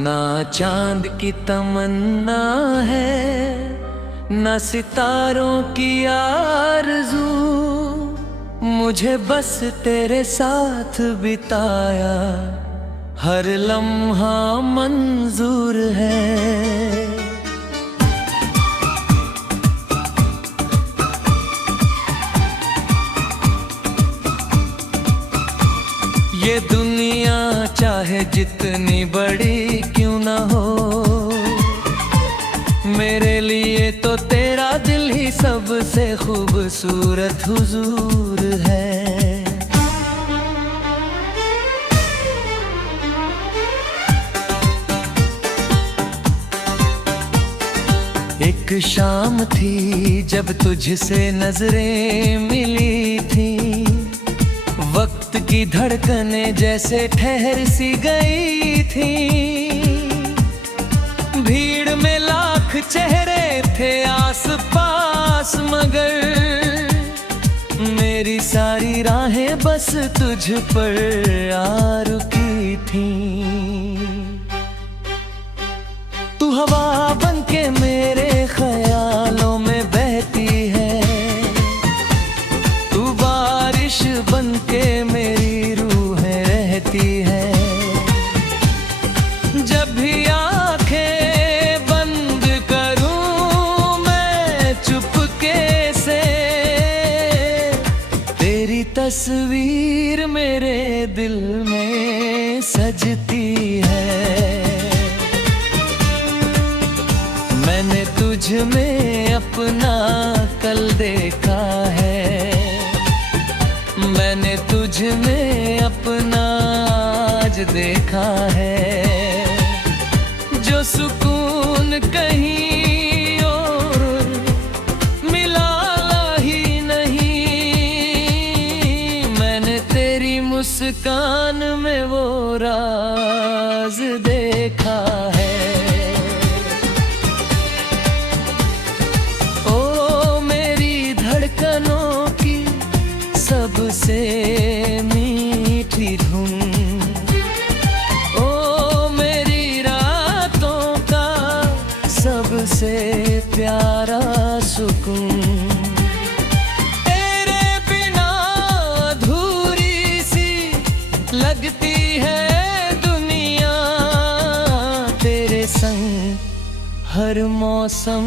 ना चांद की तमन्ना है, ना सितारों की आरज़ू, मुझे बस तेरे साथ बिताया हर लम्हा मंजूर है। ये दुनिया चाहे जितनी बड़ी क्यों ना हो, मेरे लिए तो तेरा दिल ही सबसे खूबसूरत हुजूर है। एक शाम थी जब तुझसे नजरें मिली थी, वक्त की धड़कनें जैसे ठहर सी गई थी। भीड़ में लाख चेहरे थे आस पास, मगर मेरी सारी राहें बस तुझ पर आ रुकी थी। तू हवा बनके मेरे ख्यालों में बहती है, तू बारिश बनके मेरी रूहें रहती है। जब भी आंखें बंद करूं मैं चुपके से, तेरी तस्वीर मेरे दिल में सजती है। मैंने तुझ में अपना कल देखा है, मैंने तुझ में अपना आज देखा है। जो सुकून कहीं और मिला ही नहीं, मैंने तेरी मुस्कान में वो राज देखा है। सबसे मीठी धुन, ओ मेरी रातों का सबसे प्यारा सुकून। तेरे बिना अधूरी सी लगती है दुनिया, तेरे संग हर मौसम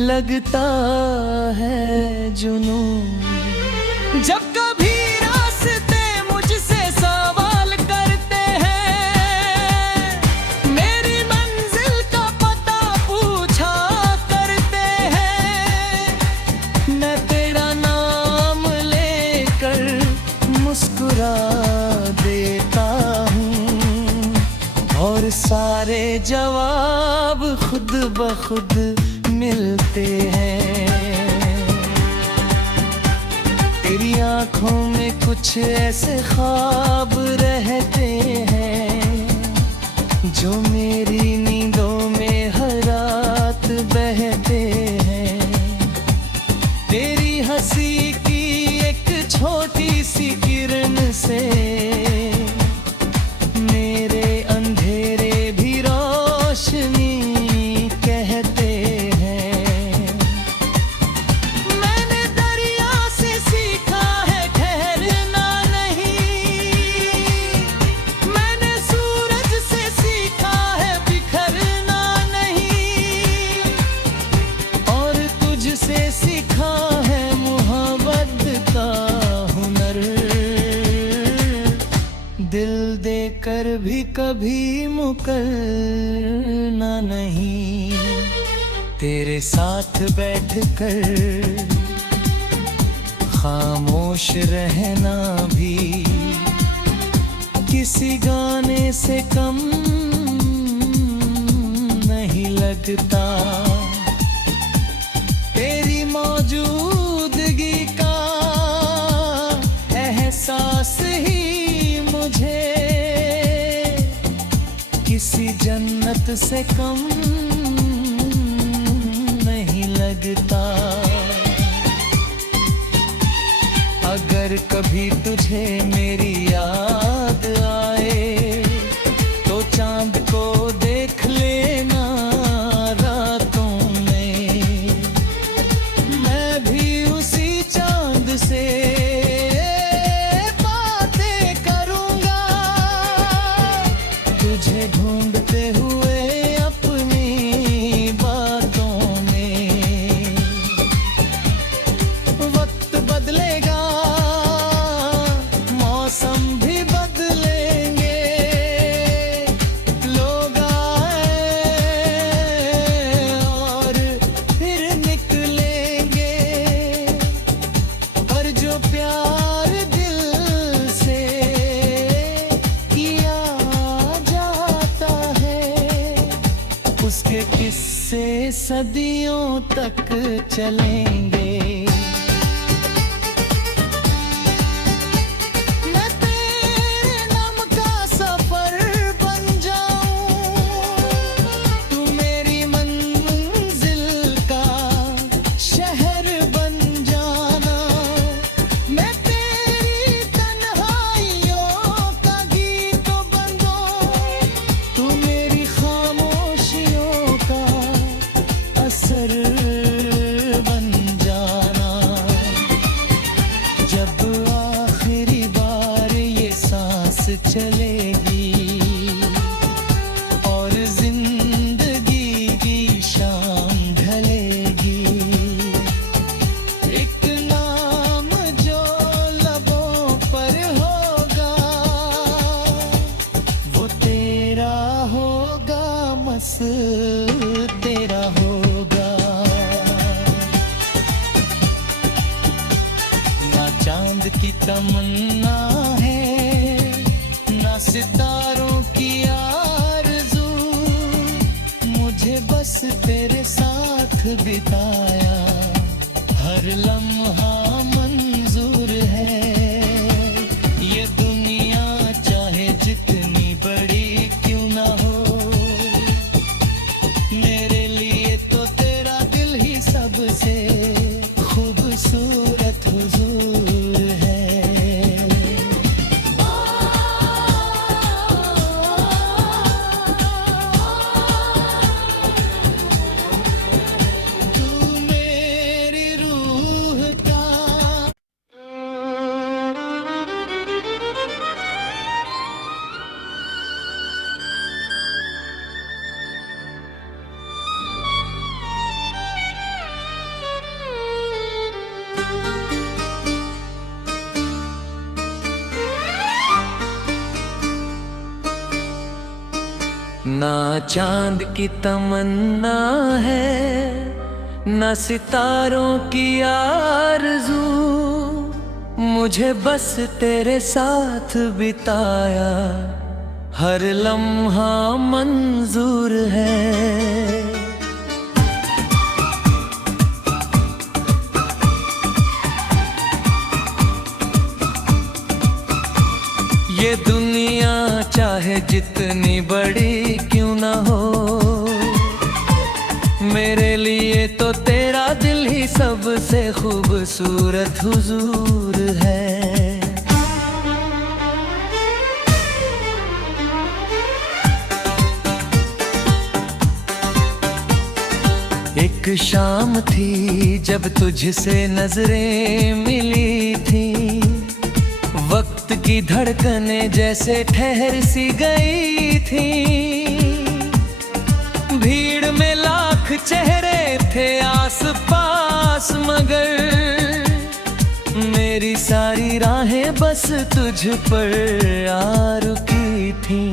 लगता है जुनून। जब कभी रास्ते मुझसे सवाल करते हैं, मेरी मंजिल का पता पूछा करते हैं, मैं तेरा नाम लेकर मुस्कुरा देता हूँ, और सारे जवाब खुद ब खुद मिलते हैं। तेरी आँखों में कुछ ऐसे ख्वाब रहते हैं, जो मेरी नींदों में हर रात बहते हैं। तेरी हंसी की एक छोटी सी किरण से मेरे अंधेरे भी रोशनी कहते हैं। मैंने दरिया से सीखा है ठहरना नहीं, मैंने सूरज से सीखा है बिखरना नहीं, और तुझसे सीखा है मोहब्बत का हुनर। दिल देकर भी कभी मुकरना नहीं, तेरे साथ बैठकर खामोश रहना भी किसी गाने से कम नहीं लगता। तेरी मौजूदगी का एहसास ही मुझे किसी जन्नत से कम नहीं लगता। अगर कभी तुझे मेरी याद आए तो चांद को जो प्यार दिल से किया जाता है, उसके किस्से सदियों तक चलेंगे। मैं तेरे नाम का सफर बन जाऊं, तू मेरी मंजिल का शहर बन जाना। मैं तेरी तन्हाइयों का गीत बन जाऊं, तू मेरी खामोशियों का असर बन जाना। जब आखिरी बार ये सांस चलेगी और जिंदगी की शाम ढलेगी, एक नाम जो लबों पर होगा वो तेरा होगा, मस तेरा होगा। ना चांद की तमन्ना है, ना सितारों की आरज़ू, मुझे बस तेरे साथ बिताया हर लम्हा मंजूर है। ये दुनिया चाहे जितनी बड़ी क्यों ना हो, मेरे लिए तो तेरा दिल ही सबसे खूबसूरत हुजूर है। तू मेरी रूह का ना चांद की तमन्ना है, ना सितारों की आरज़ू, मुझे बस तेरे साथ बिताया हर लम्हा मंजूर है। ये दुनिया चाहे जितनी बड़ी क्यों ना हो, मेरे लिए तो तेरा दिल ही सबसे खूबसूरत हुजूर है। एक शाम थी जब तुझसे नजरें मिली थी, वक्त की धड़कनें जैसे ठहर सी गई थी। भीड़ में लाख चेहरे थे आस पास, मगर मेरी सारी राहें बस तुझ पर आ रुकी थी।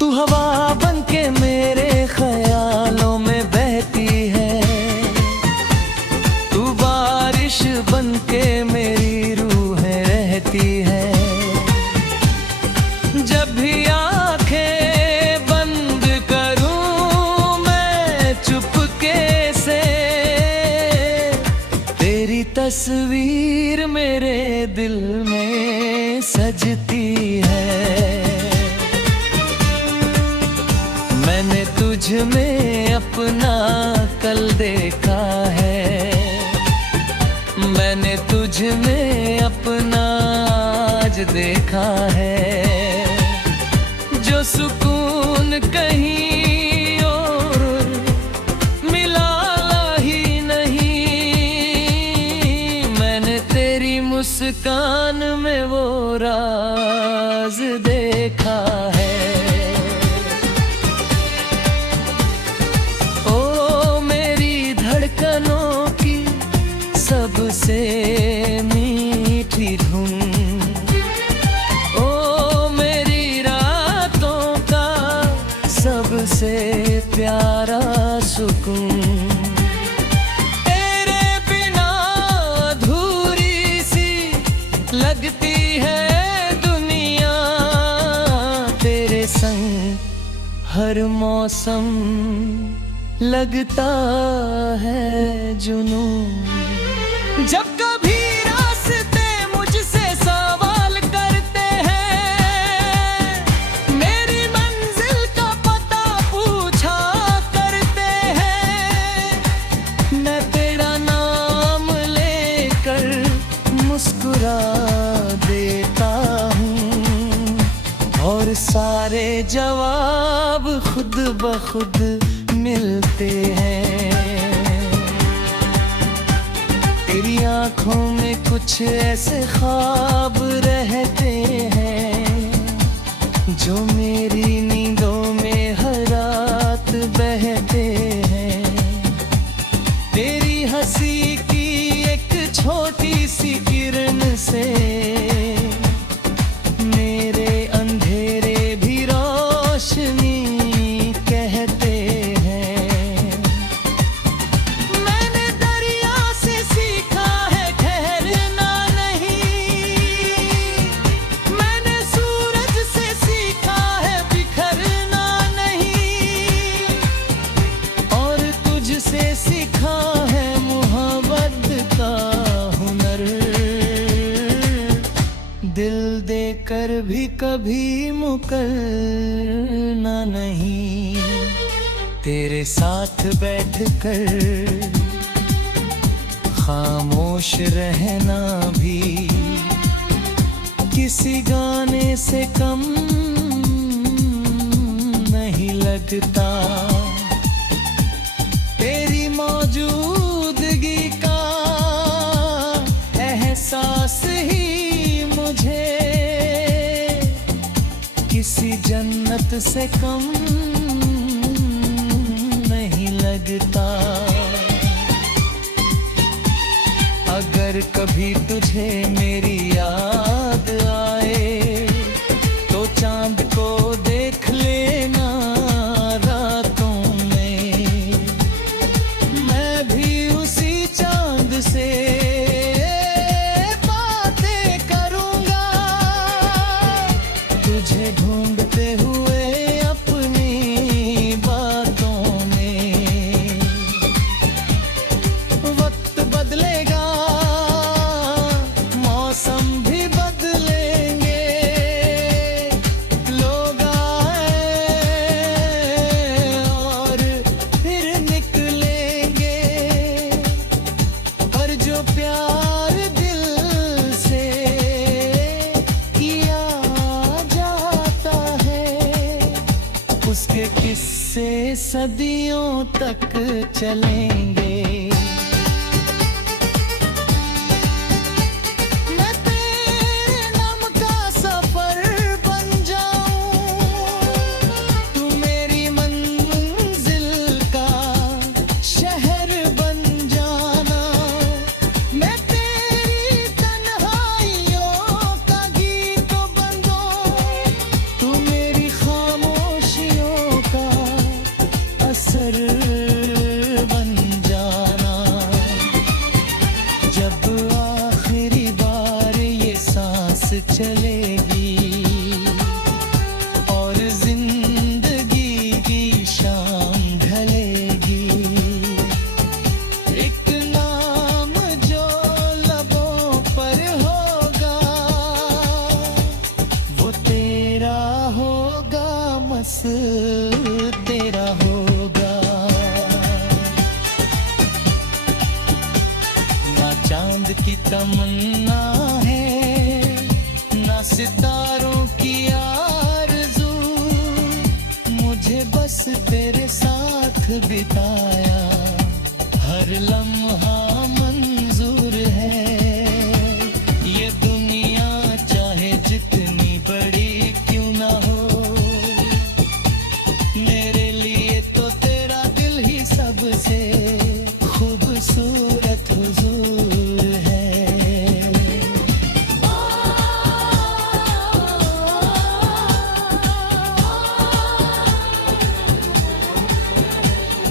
तू हवा बन के मेरे ख्यालों में बहती है, तू बारिश बन के मेरी रूहें रहती है। जब भी आंखें बंद करूं मैं चुपके से, तेरी तस्वीर मेरे दिल में सजती है। मैंने तुझ में अपना कल देखा है, मैंने तुझ में अपना आज देखा है। जो सुकून कहीं और मिला ही नहीं, मैंने तेरी मुस्कान में वो राज देखा है। सबसे मीठी धुन, ओ मेरी रातों का सबसे प्यारा सुकून। तेरे बिना हर मौसम लगता है जुनून। जब कभी रास्ते मुझसे सवाल करते हैं, मेरी मंजिल का पता पूछा करते हैं, मैं तेरा नाम लेकर मुस्कुरा देता हूँ और सारे जवाब खुद ब खुद मिलते हैं। तेरी आंखों में कुछ ऐसे ख्वाब रहते हैं जो मेरी नींदों में हर रात बहते हैं। तेरी हंसी की एक छोटी सी किरण से मेरे अंधेरे भी रोशनी कहते हैं। मैंने दरिया से सीखा है ठहरना नहीं, मैंने सूरज से सीखा है बिखरना नहीं, और तुझसे सीखा है मोहब्बत का हुनर। दिल देकर भी कभी मुकरना नहीं, तेरे साथ बैठकर खामोश रहना भी किसी गाने से कम नहीं लगता। तेरी मौजूदगी का एहसास ही मुझे किसी जन्नत से कम नहीं लगता। अगर कभी तुझे मेरी याद आए तो चांद को देख लेना रातों में, मैं भी उसी चांद से बातें करूंगा, तुझे ढूंढते हुए अपनी बातों में। वक्त बदलेगा, मौसम भी बदलेंगे, लोग आए और फिर निकलेंगे, पर जो प्यार दिल से किया जाता है उसके किस्से सदियों तक चलेंगे। मैं तेरे नाम का सफर बन जाऊं, तू मेरी मंजिल का शहर बन जाना, मैं तेरी तन्हाइयों का गीत बन जाऊं, तू मेरी खामोशियों का असर बन जाना। जब आखिरी बार ये सांस चलेगी और जिंदगी की शाम ढलेगी, एक नाम जो लबों पर होगा वो तेरा होगा, मस तेरा होगा। ना चांद की तमन्ना है, ना सितारों की आरज़ू, मुझे बस तेरे साथ बिताया हर लम्हा मंजूर है। ये दुनिया चाहे जितनी बड़ी क्यों ना हो, मेरे लिए तो तेरा दिल ही सबसे खूबसूरत हुजूर है।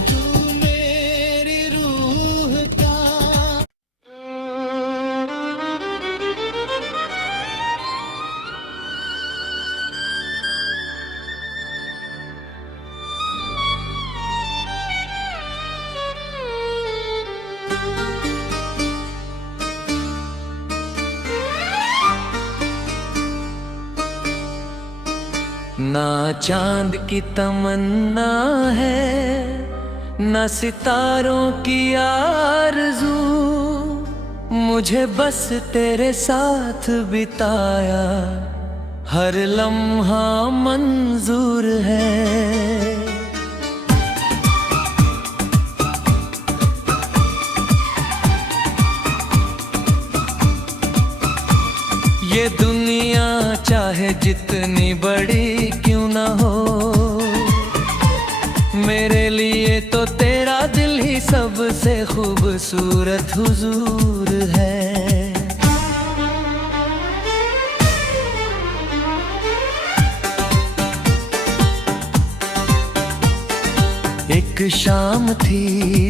तू मेरी रूह ना चांद की तमन्ना है, ना सितारों की आरज़ू, मुझे बस तेरे साथ बिताया हर लम्हा मंजूर है। ये दुनिया चाहे जितनी बड़ी क्यों ना हो, मेरे लिए तो तेरा दिल ही सबसे खूबसूरत हुजूर है। एक शाम थी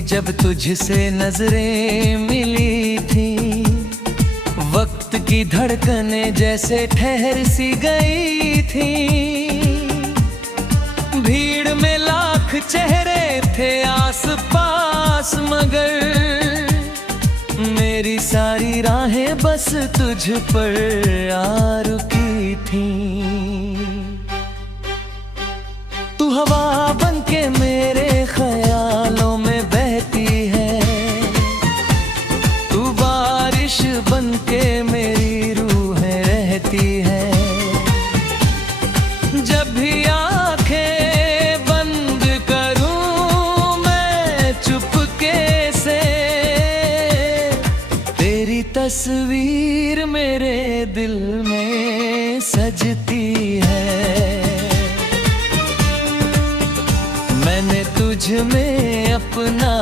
जब तुझसे नजरें मिली थी, वक्त की धड़कनें जैसे ठहर सी गई थी। भीड़ में लाख चेहरे थे आस पास, मगर मेरी सारी राहें बस तुझ पर आ रुकी थी। तू हवा बनके मेरे ख्यालों में बहती है, तू बारिश बनके मेरी रूहें रहती है। जब भी आंखें बंद करूं मैं चुपके से, तेरी तस्वीर मेरे दिल में सजती है। मैंने तुझ में अपना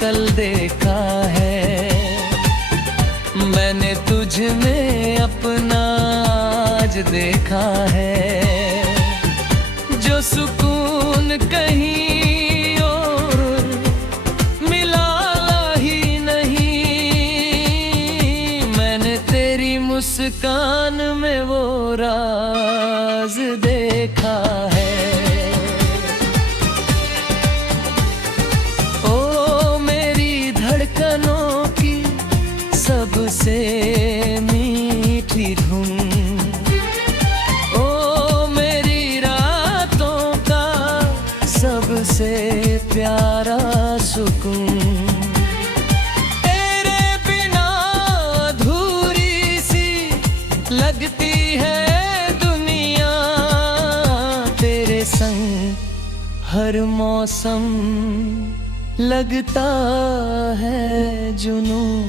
कल देखा है, मैंने तुझ में अपना आज देखा है। जो सुकून कहीं और मिला ही नहीं, मैंने तेरी मुस्कान में वो राज देखा है। सबसे मीठी धुन, ओ मेरी रातों का सबसे प्यारा सुकून। तेरे बिना अधूरी सी लगती है दुनिया, तेरे संग हर मौसम लगता है जुनून।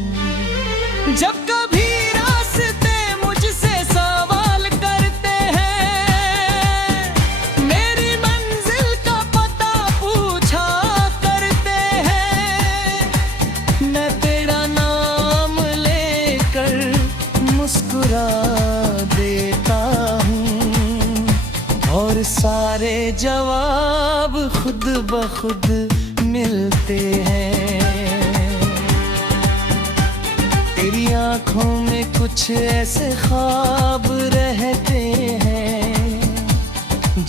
जब कभी रास्ते मुझसे सवाल करते हैं, मेरी मंजिल का पता पूछा करते हैं, मैं तेरा नाम लेकर मुस्कुरा देता हूँ, और सारे जवाब खुद ब खुद मिलते हैं। तेरी आँखों में कुछ ऐसे ख्वाब रहते हैं,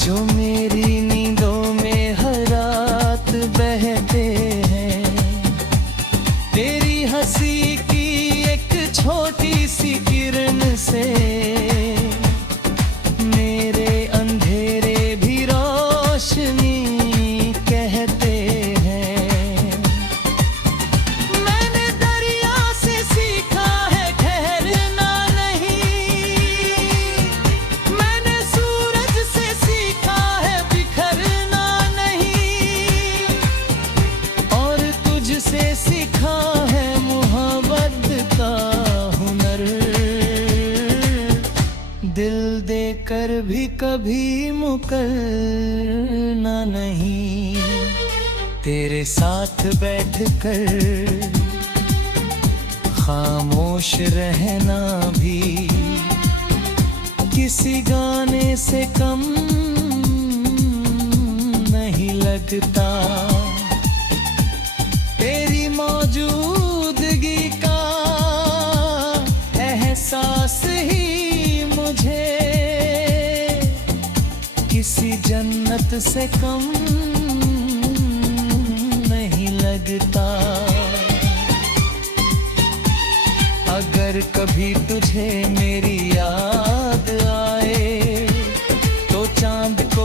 जो मेरी नींदों में हर रात बहते हैं। तेरी हंसी की एक छोटी सी किरण से मेरे अंधेरे भी रोशनी कहते हैं। मैंने दरिया से सीखा है ठहरना नहीं, मैंने सूरज से सीखा है बिखरना नहीं, और तुझसे सीखा है मोहब्बत का हुनर। दिल देकर भी कभी मुकरना नहीं, तेरे साथ बैठकर खामोश रहना भी किसी गाने से कम नहीं लगता। तेरी मौजूदगी का एहसास ही मुझे किसी जन्नत से कम नहीं लगता। अगर कभी तुझे मेरी याद आए तो चांद को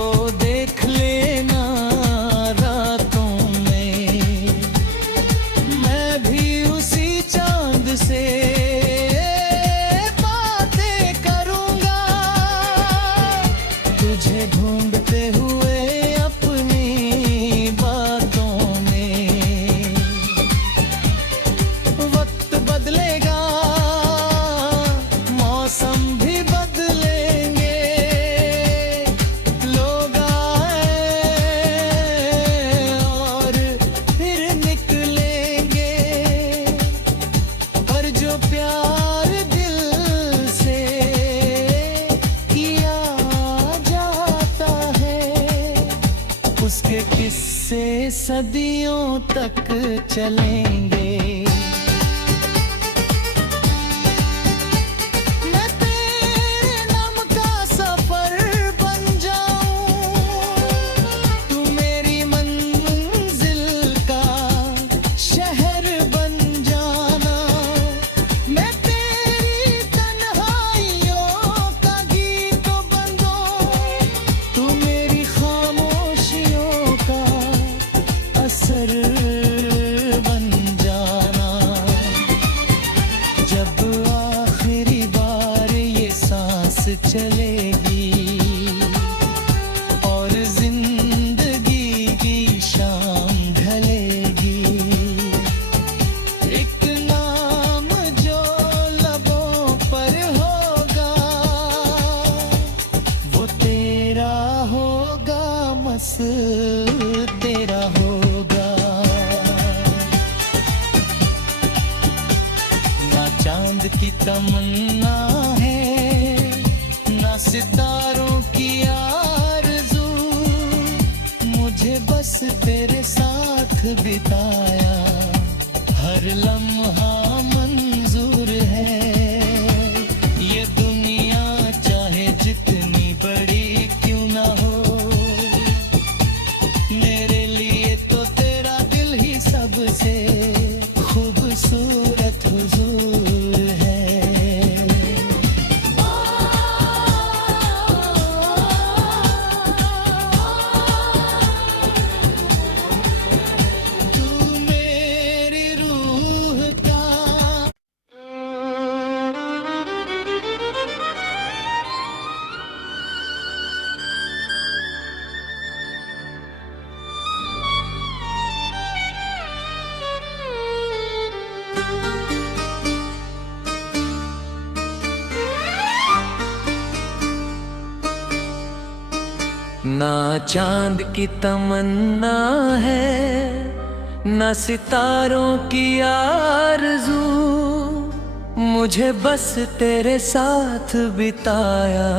जो प्यार दिल से किया जाता है, उसके किस्से सदियों तक चलेंगे। मैं तेरे नाम का सफर बन जाऊं, तू मेरी मंजिल का शहर बन जाना। मैं तेरी तन्हाइयों का गीत बन जाऊं, तू मेरी खामोशियों का असर बन जाना। जब आखिरी बार ये सांस चलेगी और जिंदगी की शाम ढलेगी, एक नाम जो लबों पर होगा वो तेरा होगा, मस तेरा होगा। ना चांद की तमन्ना है, ना सितारों की आरज़ू, मुझे बस तेरे साथ बिताया हर लम्हा मंजूर है। ये दुनिया चाहे जितनी बड़ी क्यों ना हो, मेरे लिए तो तेरा दिल ही सबसे खूबसूरत हुजूर है। तू मेरी रूह का ना चांद की तमन्ना है, ना सितारों की आरज़ू, मुझे बस तेरे साथ बिताया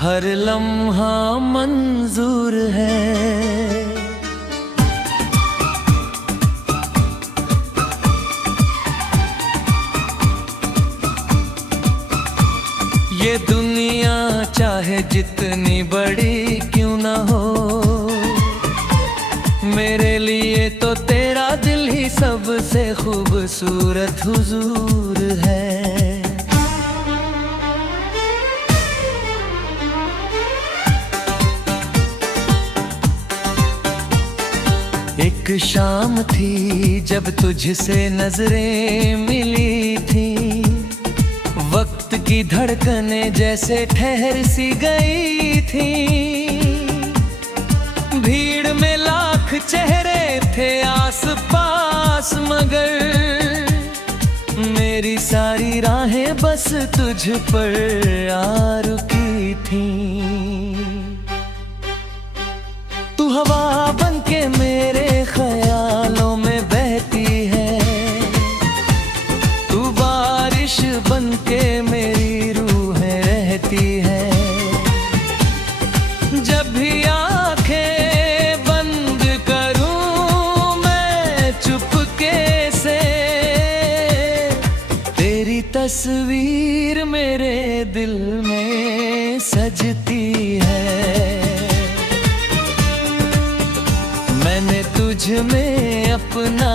हर लम्हा मंजूर है। ये दुनिया चाहे जितनी बड़ी क्यों ना हो, मेरे लिए तो तेरा दिल ही सबसे खूबसूरत हुजूर है। एक शाम थी जब तुझसे नजरें मिली थी, वक्त की धड़कनें जैसे ठहर सी गई थी। भीड़ में लाख चेहरे थे आस पास, मगर मेरी सारी राहें बस तुझ पर आ रुकी थी। तू हवा बन के मेरे ख्यालों में बहती है, तू बारिश बन के मेरी रूहें रहती है। जब भी आंखें बंद करूं मैं चुपके से, तेरी तस्वीर मेरे दिल में सजती है। मैंने तुझ में अपना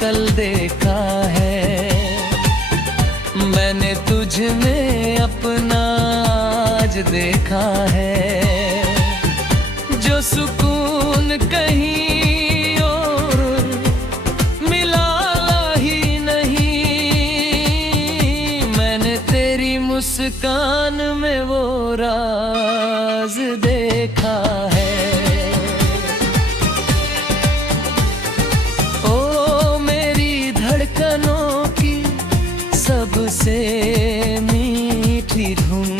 कल देखा है, मैंने तुझ में अपना आज देखा है। जो सुकून कहीं और मिला ही नहीं, मैंने तेरी मुस्कान में वो राज देखा है। सबसे मीठी धुन,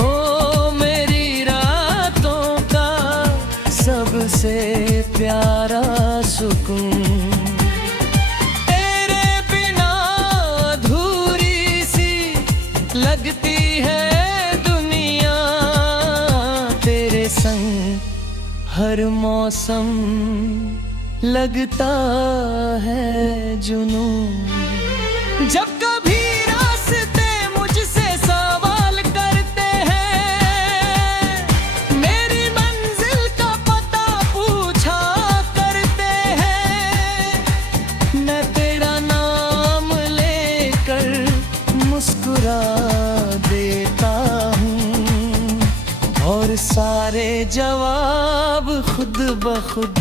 ओ मेरी रातों का सबसे प्यारा सुकून। तेरे बिना हर मौसम लगता है जुनून। जब कभी रास्ते मुझसे सवाल करते हैं, मेरी मंजिल का पता पूछा करते हैं, मैं तेरा नाम लेकर मुस्कुरा देता हूँ और सारे जवाब खुद ब खुद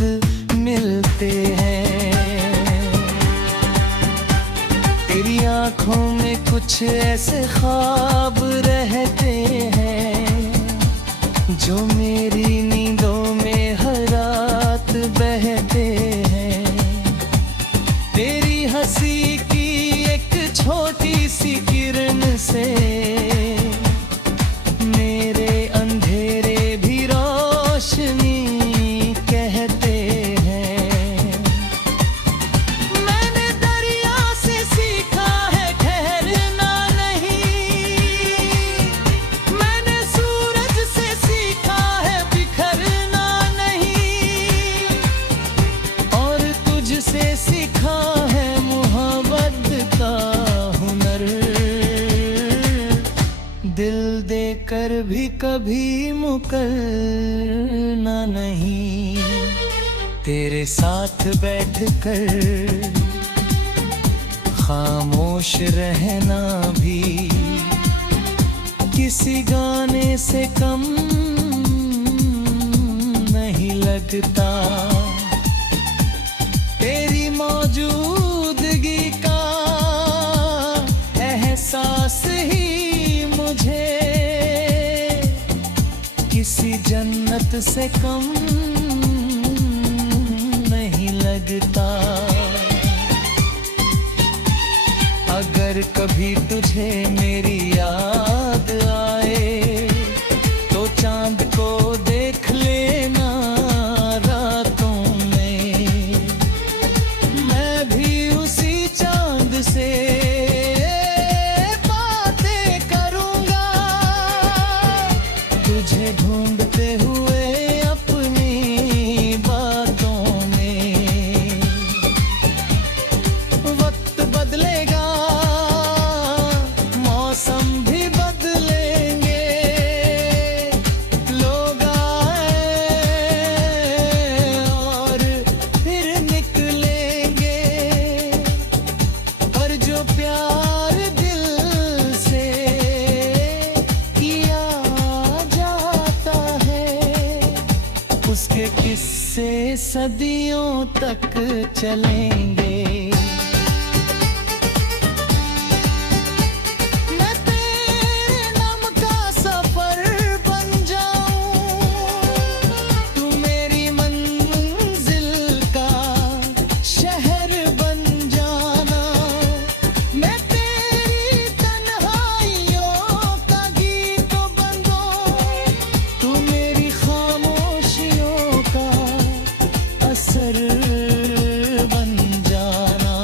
मिलते हैं। तेरी आंखों में कुछ ऐसे ख्वाब रहते हैं जो मेरी नींदों में हर रात बहते हैं। तेरी हंसी की एक छोटी सी किरण से मेरे अंधेरे भी रोशनी कहते हैं। मैंने दरिया से सीखा है ठहरना नहीं, मैंने सूरज से सीखा है बिखरना नहीं, और तुझसे सीखा है मोहब्बत का हुनर। दिल देकर भी कभी मुकरना नहीं, तेरे साथ बैठकर खामोश रहना भी किसी गाने से कम नहीं लगता। तेरी मौजूदगी का एहसास ही मुझे किसी जन्नत से कम नहीं लगता। अगर कभी तुझे मेरी याद आए तो चांद को देख लेना रातों में, मैं भी उसी चांद से बातें करूंगा, तुझे ढूंढते हुए अपनी बातों में। वक्त बदलेगा, मौसम भी बदलेंगे, लोग आए और फिर निकलेंगे, पर जो प्यार दिल से किया जाता है उसके किस्से सदियों तक चलेंगे। मैं तेरे नाम का सफर बन जाऊं, तू मेरी मंजिल का शहर बन जाना, मैं तेरी तन्हाइयों का गीत बन दूं, तू मेरी खामोशियों का असर बन जाना।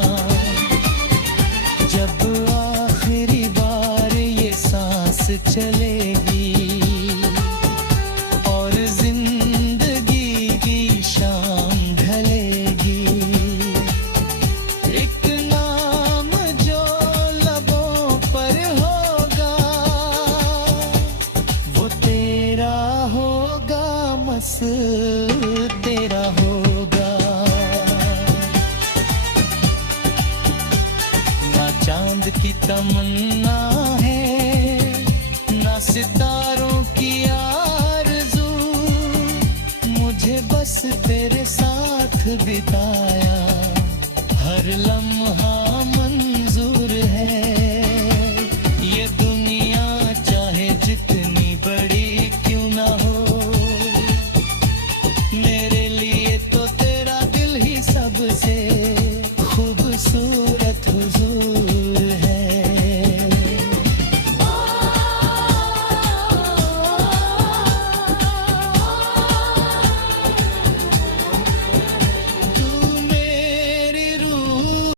जब आखिरी बार ये सांस चलेगी और जिंदगी की शाम ढलेगी, एक नाम जो लबों पर होगा वो तेरा होगा, मस तेरा होगा। ना चांद की तमन्ना है, ना सितारों की आरज़ू, मुझे बस तेरे साथ बिताया हर लम्हा मंजूर है। ये दुनिया चाहे जितनी बड़ी क्यों ना हो, मेरे लिए तो तेरा दिल ही सबसे खूबसूरत